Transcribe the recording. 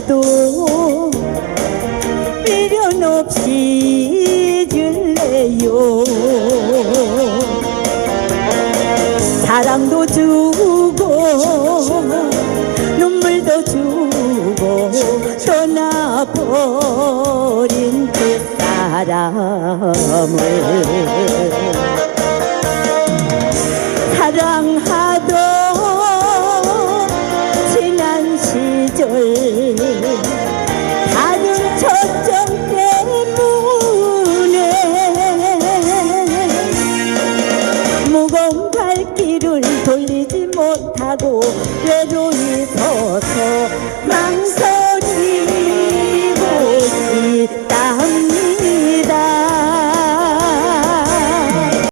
나도 미련 없이 줄래요? 사랑도 주고 눈물도 주고 떠나버린 그 사람을 사랑하던 지난 시절 첫정 때문에 무거운 발길을 돌리지 못하고 외로이 서서